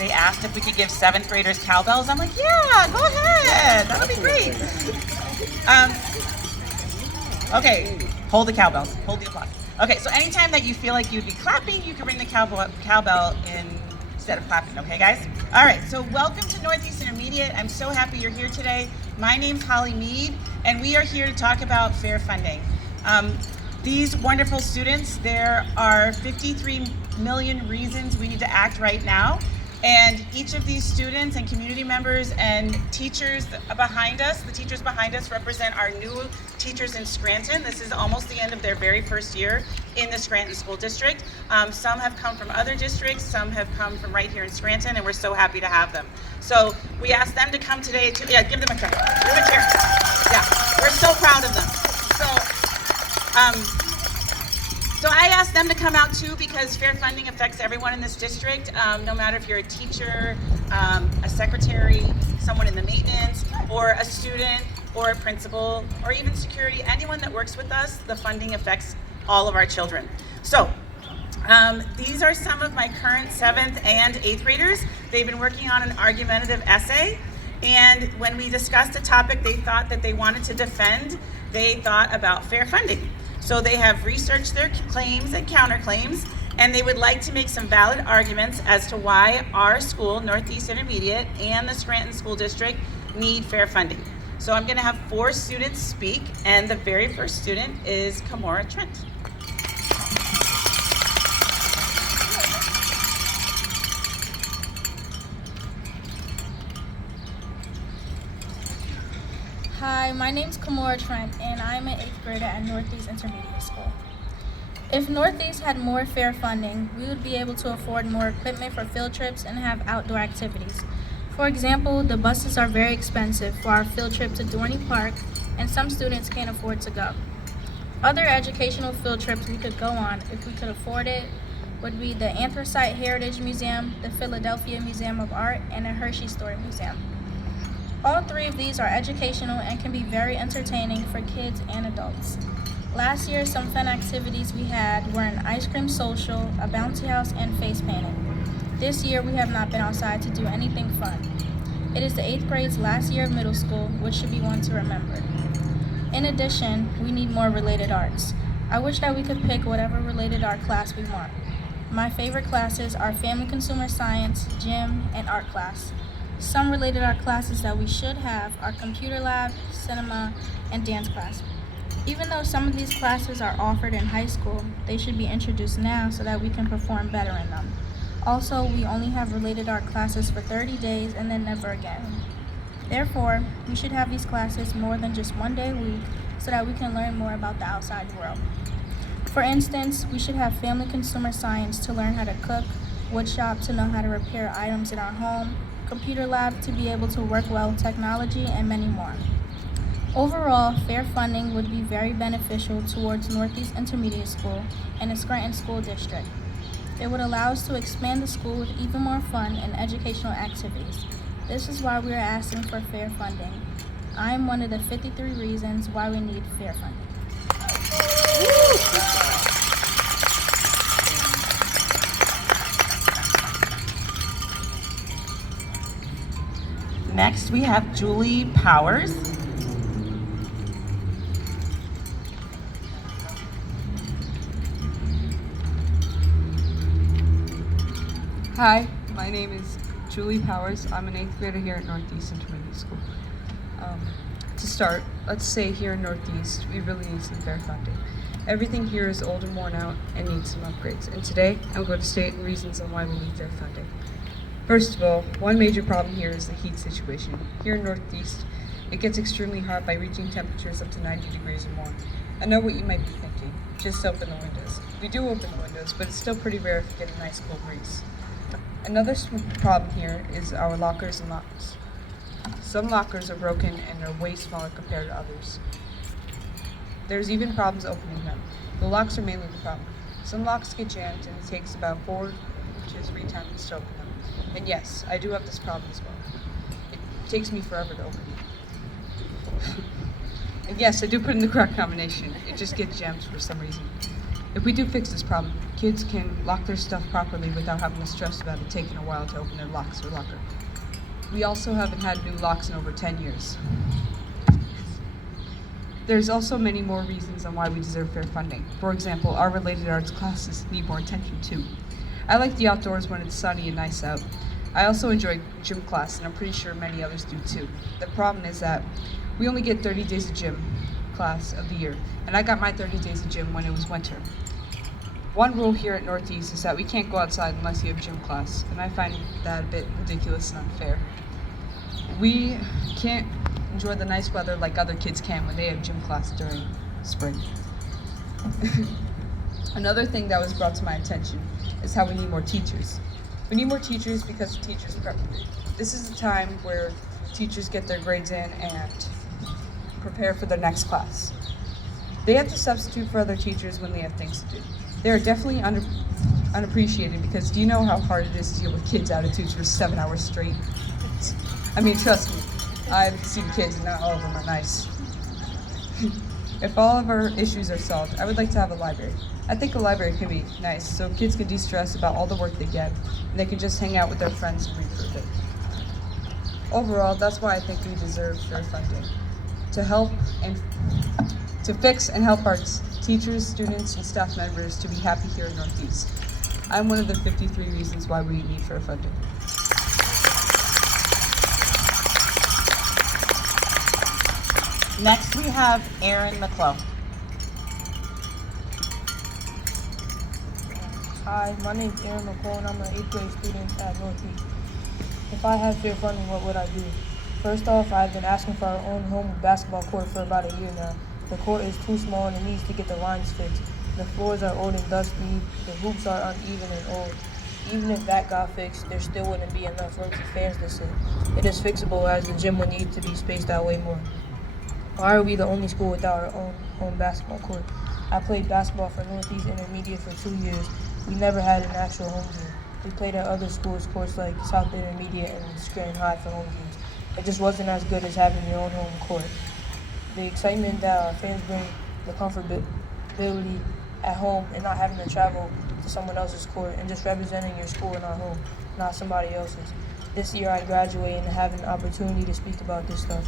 they asked if we could give 7th graders cowbells. I'm like, yeah, go ahead. That would be great. Okay, hold the cowbells. Hold the applause. Okay, so anytime that you feel like you'd be clapping, you can ring the cowbell in instead of clapping, okay guys? All right, so welcome to Northeast Intermediate. I'm so happy you're here today. My name's Holly Mead, and we are here to talk about fair funding. These wonderful students, there are 53 million reasons we need to act right now. And each of these students and community members and teachers behind us, the teachers behind us represent our new teachers in Scranton. This is almost the end of their very first year in the Scranton School District. Some have come from other districts, some have come from right here in Scranton, and we're so happy to have them. So we asked them to come today to, yeah, give them a cheer. Give them a cheer. Yeah, we're so proud of them. So I asked them to come out too because fair funding affects everyone in this district, no matter if you're a teacher, a secretary, someone in the maintenance, or a student, or a principal, or even security. Anyone that works with us, the funding affects all of our children. So these are some of my current 7th and 8th graders. They've been working on an argumentative essay, and when we discussed a topic they thought that they wanted to defend, they thought about fair funding. So they have researched their claims and counterclaims, and they would like to make some valid arguments as to why our school, Northeast Intermediate, and the Scranton School District need fair funding. So I'm gonna have 4 students speak, and the very first student is Kamora Trent. Hi, my name's Kamora Trent, and I'm an 8th grader at Northeast Intermediate School. If Northeast had more fair funding, we would be able to afford more equipment for field trips and have outdoor activities. For example, the buses are very expensive for our field trip to Dorney Park, and some students can't afford to go. Other educational field trips we could go on, if we could afford it, would be the Anthracite Heritage Museum, the Philadelphia Museum of Art, and the Hershey Story Museum. All 3 of these are educational and can be very entertaining for kids and adults. Last year, some fun activities we had were an ice cream social, a bouncy house, and face painting. This year, we have not been outside to do anything fun. It is the 8th grade's last year of middle school, which should be one to remember. In addition, we need more related arts. I wish that we could pick whatever related art class we want. My favorite classes are Family Consumer Science, Gym, and Art class. Some related art classes that we should have are Computer Lab, Cinema, and Dance class. Even though some of these classes are offered in high school, they should be introduced now so that we can perform better in them. Also, we only have related art classes for 30 days and then never again. Therefore, we should have these classes more than just one day a week so that we can learn more about the outside world. For instance, we should have Family Consumer Science to learn how to cook, Woodshop to know how to repair items in our home, Computer Lab to be able to work well with technology, and many more. Overall, fair funding would be very beneficial towards Northeast Intermediate School and the Scranton School District. It would allow us to expand the school with even more fun and educational activities. This is why we are asking for fair funding. I am one of the 53 reasons why we need fair funding. Next, we have Julie Powers. Hi, my name is Julie Powers. I'm an 8th grader here at Northeast Intermediate School. To start, let's say here in Northeast, we really need some fair funding. Everything here is old and worn out and needs some upgrades. And today, I'm going to state reasons on why we need fair funding. First of all, one major problem here is the heat situation. Here in Northeast, it gets extremely hot by reaching temperatures up to 90 degrees or more. I know what you might be thinking, just open the windows. We do open the windows, but it's still pretty rare to get a nice cold breeze. Another problem here is our lockers and locks. Some lockers are broken and are way smaller compared to others. There's even problems opening them. The locks are mainly the problem. Some locks get jammed and it takes about 4 to 3 times to open them. And yes, I do have this problem as well. It takes me forever to open it. And yes, I do put in the correct combination. It just gets jammed for some reason. If we do fix this problem, kids can lock their stuff properly without having to stress about it taking a while to open their locks or locker. We also haven't had new locks in over 10 years. There's also many more reasons on why we deserve fair funding. For example, our related arts classes need more attention too. I like the outdoors when it's sunny and nice out. I also enjoy gym class, and I'm pretty sure many others do too. The problem is that we only get 30 days of gym class of the year, and I got my 30 days of gym when it was winter. One rule here at Northeast is that we can't go outside unless you have gym class, and I find that a bit ridiculous and unfair. We can't enjoy the nice weather like other kids can when they have gym class during spring. Another thing that was brought to my attention is how we need more teachers. We need more teachers because of teachers prep. This is the time where teachers get their grades in and prepare for their next class. They have to substitute for other teachers when they have things to do. They are definitely unappreciated because do you know how hard it is to deal with kids' attitudes for 7 hours straight? I mean, trust me, I've seen kids and not all of them are nice. If all of our issues are solved, I would like to have a library. I think a library can be nice so kids can de-stress about all the work they get and they can just hang out with their friends and read for a bit. Overall, that's why I think we deserve fair funding. To fix and help our teachers, students, and staff members to be happy here in Northeast. I'm one of the 53 reasons why we need fair funding. Next, we have Aaron McClough. Hi, my name is Aaron McCall, and I'm an 8th grade student at Northeast. If I had fair funding, what would I do? First off, I've been asking for our own home basketball court for about a year now. The court is too small and it needs to get the lines fixed. The floors are old and dusty, the hoops are uneven and old. Even if that got fixed, there still wouldn't be enough room for fans to sit. It is fixable as the gym would need to be spaced out way more. Why are we the only school without our own home basketball court? I played basketball for Northeast Intermediate for 2 years. We never had an actual home game. We played at other schools' courts like South Intermediate and Scranton High for home games. It just wasn't as good as having your own home court. The excitement that our fans bring, the comfortability at home and not having to travel to someone else's court and just representing your school in our home, not somebody else's. This year I graduate and have an opportunity to speak about this stuff.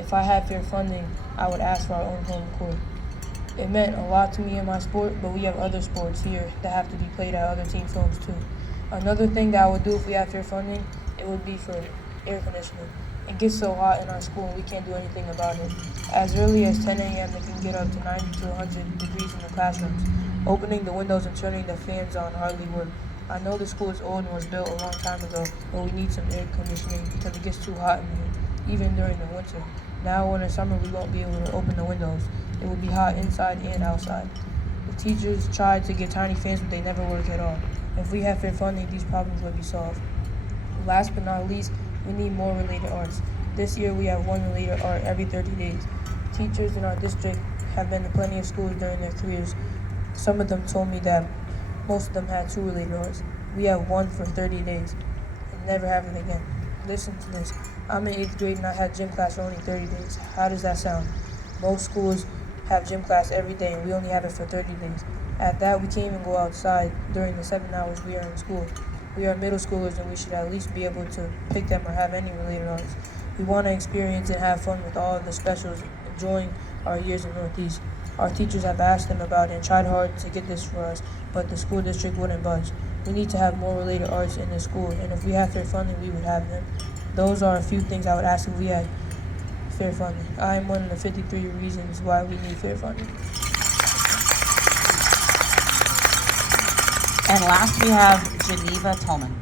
If I had fair funding, I would ask for our own home court. It meant a lot to me in my sport, but we have other sports here that have to be played at other teams' homes too. Another thing that I would do if we had fair funding, it would be for air conditioning. It gets so hot in our school and we can't do anything about it. As early as 10 a.m. it can get up to 90 to 100 degrees in the classrooms. Opening the windows and turning the fans on hardly work. I know the school is old and was built a long time ago, but we need some air conditioning because it gets too hot in here, even during the winter. Now in the summer we won't be able to open the windows. It will be hot inside and outside. The teachers tried to get tiny fans, but they never work at all. If we had fair funding, these problems would be solved. Last but not least, we need more related arts. This year we have one related art every 30 days. Teachers in our district have been to plenty of schools during their careers. Some of them told me that most of them had 2 related arts. We have one for 30 days and never have it again. Listen to this. I'm in 8th grade and I had gym class for only 30 days. How does that sound? Most schools have gym class every day and we only have it for 30 days. At that, we can't even go outside during the 7 hours we are in school. We are middle schoolers and we should at least be able to pick them or have any related arts. We want to experience and have fun with all of the specials, enjoying our years in Northeast. Our teachers have asked them about it and tried hard to get this for us, but the school district wouldn't budge. We need to have more related arts in the school, and if we had fair funding, we would have them. Those are a few things I would ask if we had fair funding. I am one of the 53 reasons why we need fair funding. And last we have Geneva Tolman.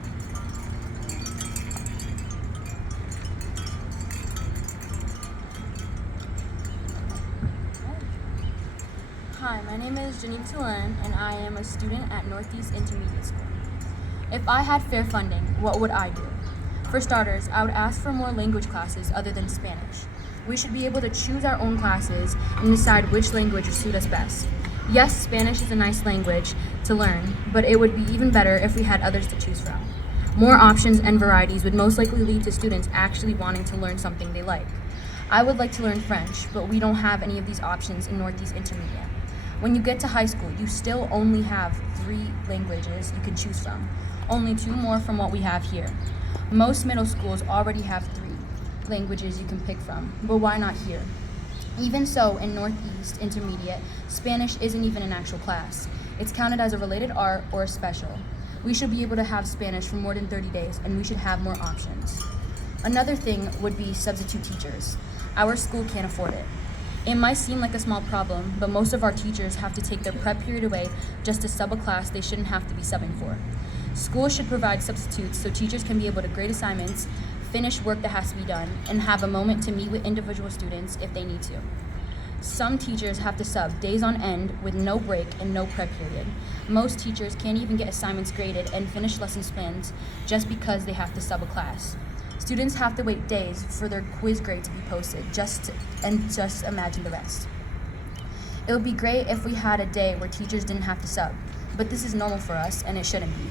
Hi, my name is Janine Tulane, and I am a student at Northeast Intermediate School. If I had fair funding, what would I do? For starters, I would ask for more language classes other than Spanish. We should be able to choose our own classes and decide which language would suit us best. Yes, Spanish is a nice language to learn, but it would be even better if we had others to choose from. More options and varieties would most likely lead to students actually wanting to learn something they like. I would like to learn French, but we don't have any of these options in Northeast Intermediate. When you get to high school, you still only have 3 languages you can choose from, only 2 more from what we have here. Most middle schools already have 3 languages you can pick from, but why not here? Even so, in Northeast Intermediate, Spanish isn't even an actual class. It's counted as a related art or a special. We should be able to have Spanish for more than 30 days, and we should have more options. Another thing would be substitute teachers. Our school can't afford it. It might seem like a small problem, but most of our teachers have to take their prep period away just to sub a class they shouldn't have to be subbing for. Schools should provide substitutes so teachers can be able to grade assignments, finish work that has to be done, and have a moment to meet with individual students if they need to. Some teachers have to sub days on end with no break and no prep period. Most teachers can't even get assignments graded and finish lesson plans just because they have to sub a class. Students have to wait days for their quiz grade to be posted, just imagine the rest. It would be great if we had a day where teachers didn't have to sub, but this is normal for us and it shouldn't be.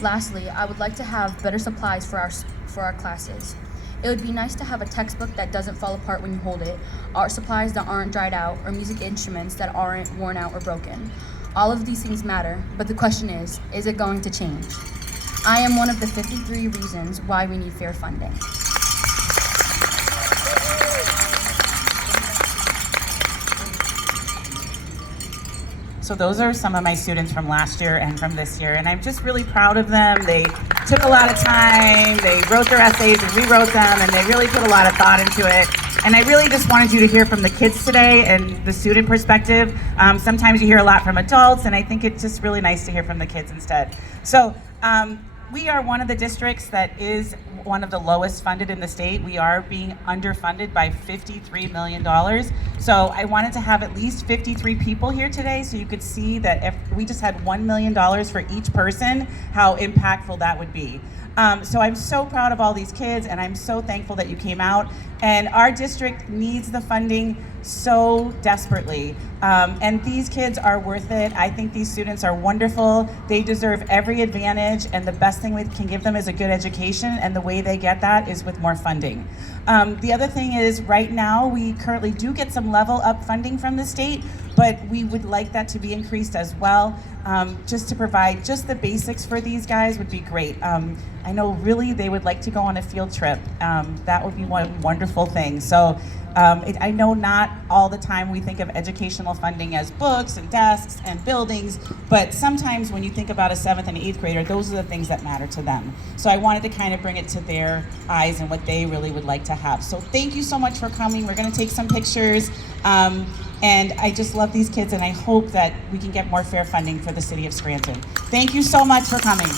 Lastly, I would like to have better supplies for our classes. It would be nice to have a textbook that doesn't fall apart when you hold it, art supplies that aren't dried out, or music instruments that aren't worn out or broken. All of these things matter, but the question is it going to change? I am one of the 53 reasons why we need fair funding. So those are some of my students from last year and from this year, and I'm just really proud of them. They took a lot of time, they wrote their essays and rewrote them, and they really put a lot of thought into it. And I really just wanted you to hear from the kids today and the student perspective. Sometimes you hear a lot from adults, and I think it's just really nice to hear from the kids instead. So we are one of the districts that is one of the lowest funded in the state. We are being underfunded by $53 million. So I wanted to have at least 53 people here today so you could see that if we just had $1 million for each person, how impactful that would be. So I'm so proud of all these kids, and I'm so thankful that you came out. And our district needs the funding so desperately. And these kids are worth it. I think these students are wonderful. They deserve every advantage, and the best thing we can give them is a good education, and the way they get that is with more funding. The other thing is, right now, we currently do get some level up funding from the state, but we would like that to be increased as well. Just to provide just the basics for these guys would be great. I know really they would like to go on a field trip. That would be one wonderful thing. So I know not all the time we think of educational funding as books and desks and buildings, but sometimes when you think about a 7th and 8th grader, those are the things that matter to them. So I wanted to kind of bring it to their eyes and what they really would like to have. So thank you so much for coming. We're gonna take some pictures. And I just love these kids, and I hope that we can get more fair funding for the city of Scranton. Thank you so much for coming.